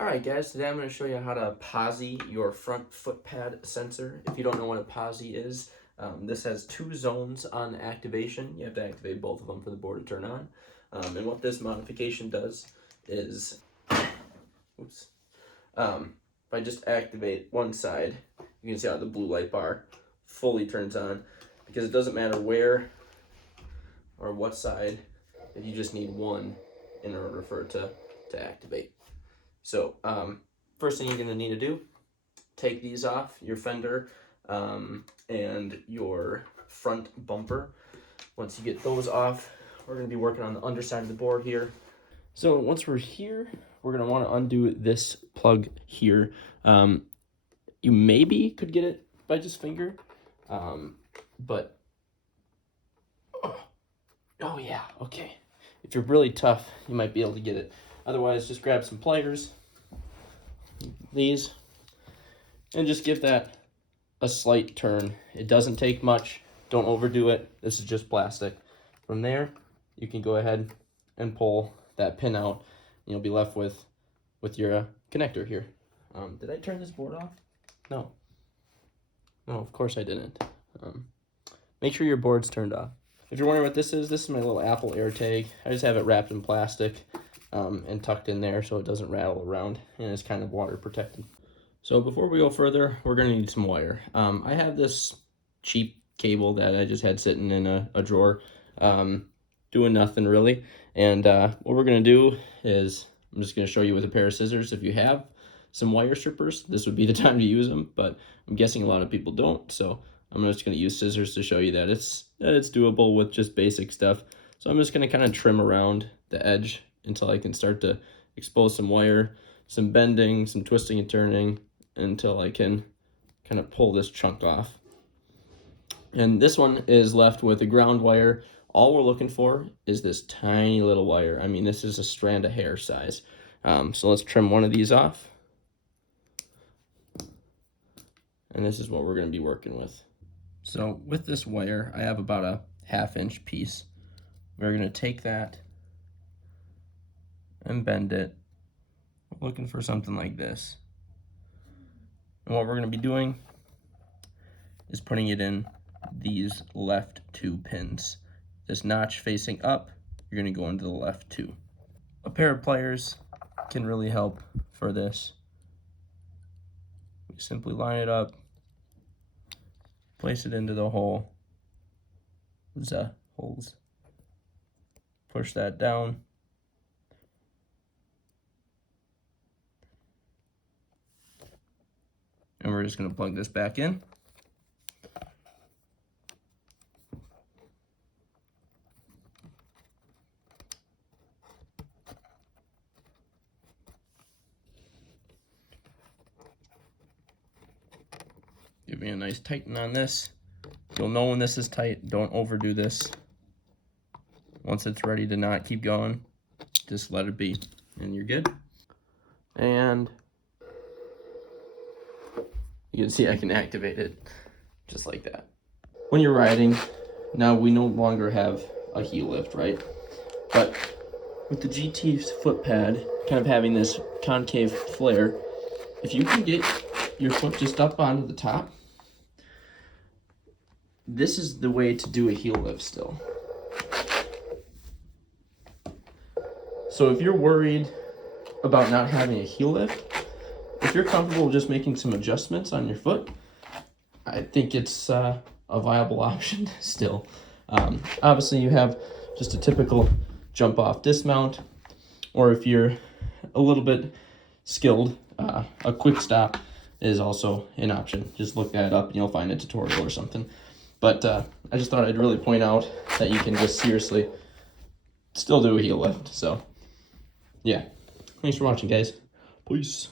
Alright guys, today I'm going to show you how to Posi your front Footpad sensor. If you don't know what a Posi is, this has two zones on activation. You have to activate both of them for the board to turn on. And what this modification does is, if I just activate one side, you can see how the blue light bar fully turns on, because it doesn't matter where or what side, you just need one in order for it to activate. So first thing you're going to need to do, take these off, your fender and your front bumper. Once you get those off, we're going to be working on the underside of the board here. So once we're here, we're going to want to undo this plug here. You maybe could get it by just finger, but oh yeah, okay. If you're really tough, you might be able to get it. Otherwise, just grab some pliers, these, and just give that a slight turn. It doesn't take much. Don't overdo it. This is just plastic. From there, you can go ahead and pull that pin out. You'll be left with your connector here. Did I turn this board off? No. No, of course I didn't. Make sure your board's turned off. If you're wondering what this is my little Apple air tag. I just have it wrapped in plastic and tucked in there so it doesn't rattle around, and it's kind of water protected. So before we go further, we're going to need some wire. I have this cheap cable that I just had sitting in a drawer, doing nothing really. And what we're going to do is, I'm just going to show you with a pair of scissors. If you have some wire strippers, this would be the time to use them, but I'm guessing a lot of people don't, so I'm just going to use scissors to show you that it's doable with just basic stuff. So I'm just going to kind of trim around the edge until I can start to expose some wire, some bending, some twisting and turning, until I can kind of pull this chunk off. And this one is left with a ground wire. All we're looking for is this tiny little wire. I mean, this is a strand of hair size. So let's trim one of these off. And this is what we're going to be working with. So with this wire, I have about a 1/2 inch piece. We're going to take that and bend it, looking for something like this. And what we're going to be doing is putting it in these left 2 pins. This notch facing up, you're going to go into the left 2. A pair of pliers can really help for this. We simply line it up, place it into the hole, holes, push that down, and we're just going to plug this back in. Give me a nice tighten on this. You'll know when this is tight. Don't overdo this. Once it's ready to not keep going, just let it be, and you're good. And you can see I can activate it just like that. When you're riding, now we no longer have a heel lift, right? But with the GT's Footpad kind of having this concave flare, if you can get your foot just up onto the top, this is the way to do a heel lift still. So if you're worried about not having a heel lift, if you're comfortable just making some adjustments on your foot, I think it's a viable option still. Obviously you have just a typical jump off dismount, or if you're a little bit skilled, a quick stop is also an option. Just look that up and you'll find a tutorial or something. But I just thought I'd really point out that you can just seriously still do a heel lift. So yeah, thanks for watching, guys. Peace.